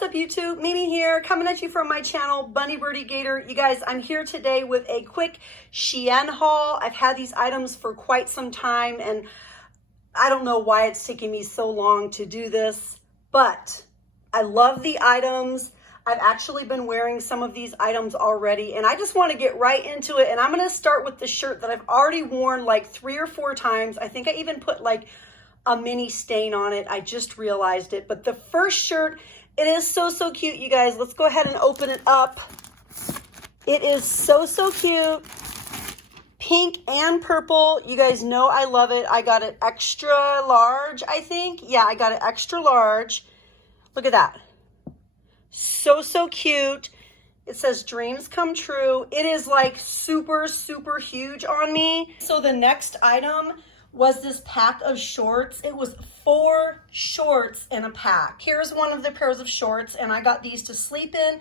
What's up, YouTube? Mimi here, coming at you from my channel, Bunny Birdy Gator. You guys, I'm here today with a quick Shein haul. I've had these items for quite some time, and I don't know why it's taking me so long to do this, but I love the items. I've actually been wearing some of these items already, and I just want to get right into it. And I'm going to start with the shirt that I've already worn like 3 or 4 times. I think I even put like a mini stain on it. I just realized it. But the first shirt, it is so cute, you guys. Let's go ahead and open it up. It is so cute. Pink and purple. You guys know I love it. I got it extra large, I think. Yeah, I got it extra large. Look at that. So cute. It says dreams come true. It is like super huge on me. So the next item was this pack of shorts. It was 4 shorts in a pack. Here's one of the pairs of shorts, and I got these to sleep in,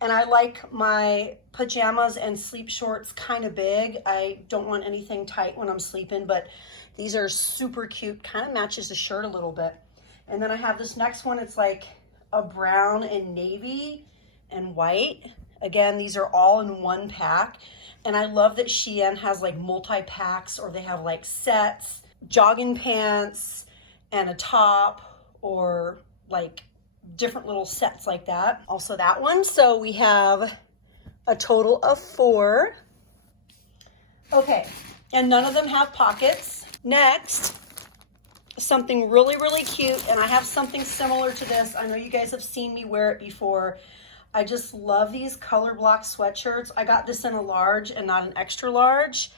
and I like my pajamas and sleep shorts kind of big. I don't want anything tight when I'm sleeping, but these are super cute. Kind of matches the shirt a little bit. And then I have this next one. It's like a brown and navy and white. Again, these are all in one pack. And I love that Shein has like multi-packs, or they have like sets, jogging pants and a top, or like different little sets like that. Also that one. So we have a total of 4. Okay, and none of them have pockets. Next, something really cute, and I have something similar to this. I know you guys have seen me wear it before. I just love these color block sweatshirts. I got this in a large and not an extra large.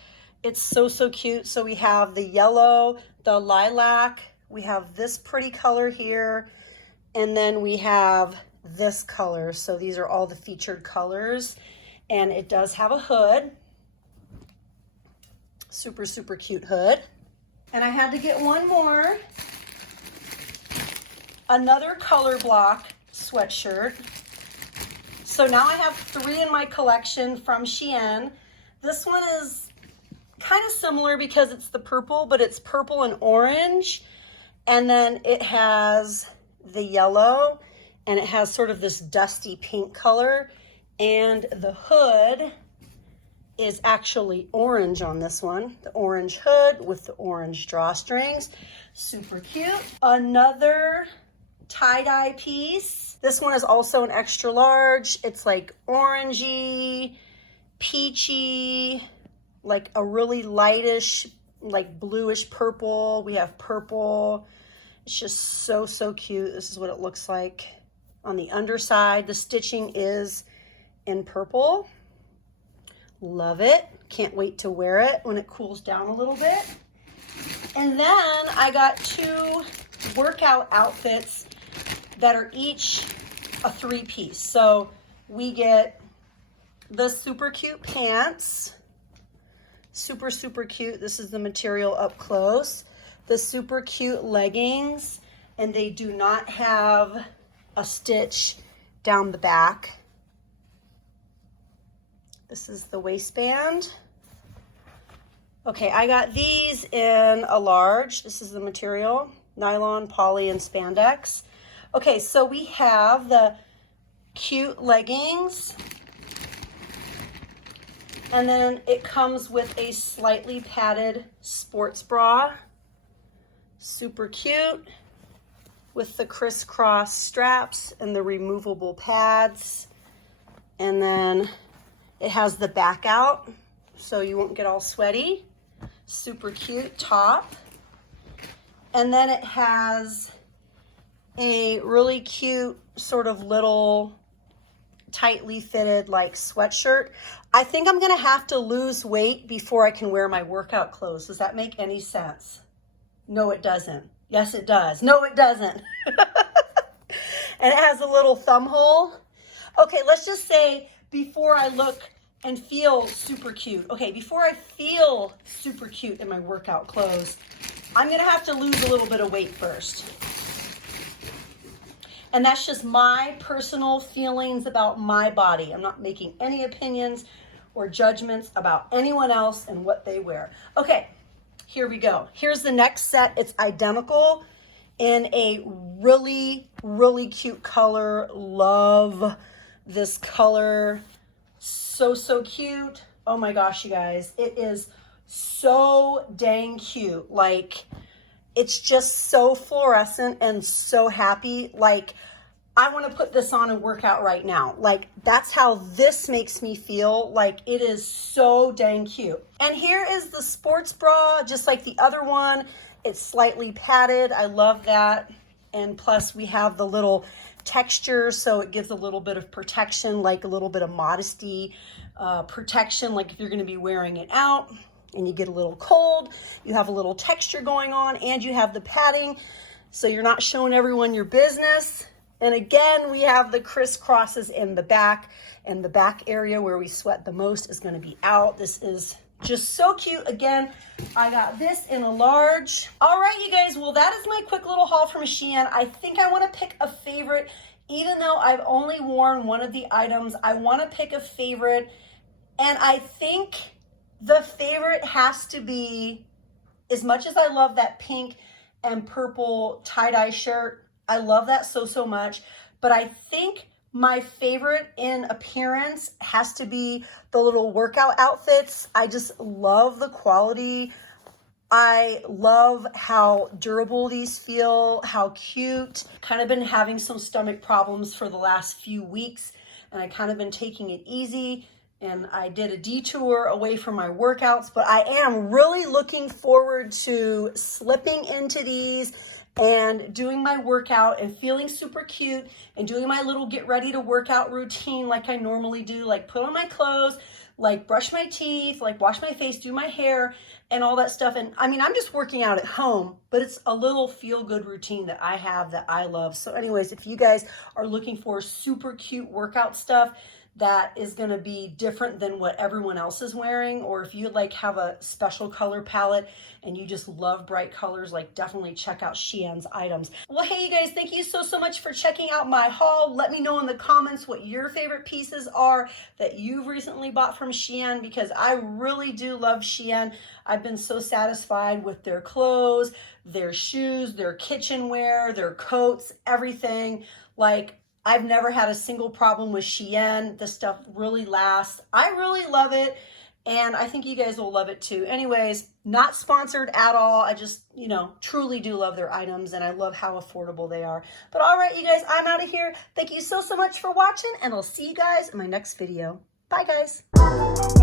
It's so cute. So we have the yellow, the lilac, we have this pretty color here, and then we have this color. So these are all the featured colors, and it does have a hood. Super cute hood. And I had to get one more. Another color block sweatshirt. So now I have 3 in my collection from Shein. This one is kind of similar because it's the purple, but it's purple and orange. And then it has the yellow, and it has sort of this dusty pink color. And the hood is actually orange on this one. The orange hood with the orange drawstrings. Super cute. Another tie-dye piece. This one is also an extra large. It's like orangey, peachy, like a really lightish, like bluish purple. We have purple. It's just so cute. This is what it looks like on the underside. The stitching is in purple. Love it. Can't wait to wear it when it cools down a little bit. And then I got 2 workout outfits that are each a 3-piece. So we get the super cute pants. Super cute. This is the material up close. The super cute leggings, and they do not have a stitch down the back. This is the waistband. Okay, I got these in a large. This is the material, nylon, poly, and spandex. Okay, so we have the cute leggings, and then it comes with a slightly padded sports bra. Super cute, with the crisscross straps and the removable pads. And then it has the back out, so you won't get all sweaty. Super cute top. And then it has a really cute sort of little tightly fitted like sweatshirt. I think I'm gonna have to lose weight before I can wear my workout clothes. Does that make any sense? No, it doesn't. Yes, it does. No, it doesn't. And it has a little thumb hole. Okay, let's just say before I look and feel super cute. Okay, before I feel super cute in my workout clothes, I'm gonna have to lose a little bit of weight first. And that's just my personal feelings about my body. I'm not making any opinions or judgments about anyone else and what they wear. Okay, here we go. Here's the next set. It's identical. in a really, really cute color. Love this color. So, so cute. Oh my gosh, you guys. It is so dang cute. Like, it's just so fluorescent and so happy. Like, I want to put this on and work out right now. Like, that's how this makes me feel. Like, it is so dang cute. And here is the sports bra, just like the other one. It's slightly padded. I love that. And plus we have the little texture, so it gives a little bit of protection, like a little bit of modesty protection, like if you're going to be wearing it out and you get a little cold, you have a little texture going on, and you have the padding, so you're not showing everyone your business. And again, we have the crisscrosses in the back, and the back area where we sweat the most is going to be out. This is just so cute. Again, I got this in a large. All right, you guys, well, that is my quick little haul from Shein. I think I want to pick a favorite. Even though I've only worn one of the items, I want to pick a favorite. And I think the favorite has to be, as much as I love that pink and purple tie-dye shirt, I love that so, so much. But I think my favorite in appearance has to be the little workout outfits. I just love the quality. I love how durable these feel, how cute. Kind of been having some stomach problems for the last few weeks, and I kind of been taking it easy, and I did a detour away from my workouts, but I am really looking forward to slipping into these and doing my workout and feeling super cute and doing my little get ready to workout routine like I normally do, like put on my clothes, like brush my teeth, like wash my face, do my hair and all that stuff. And I mean, I'm just working out at home, but it's a little feel-good routine that I have that I love. So anyways, if you guys are looking for super cute workout stuff that is going to be different than what everyone else is wearing, or if you like have a special color palette and you just love bright colors, like definitely check out Shein's items. Well, hey you guys, thank you so, so much for checking out my haul. Let me know in the comments what your favorite pieces are that you've recently bought from Shein, because I really do love Shein. I've been so satisfied with their clothes, their shoes, their kitchenware, their coats, everything. Like, I've never had a single problem with Shein. The stuff really lasts. I really love it, and I think you guys will love it too. Anyways, not sponsored at all. I just, you know, truly do love their items, and I love how affordable they are. But all right, you guys, I'm out of here. Thank you so, so much for watching, and I'll see you guys in my next video. Bye, guys.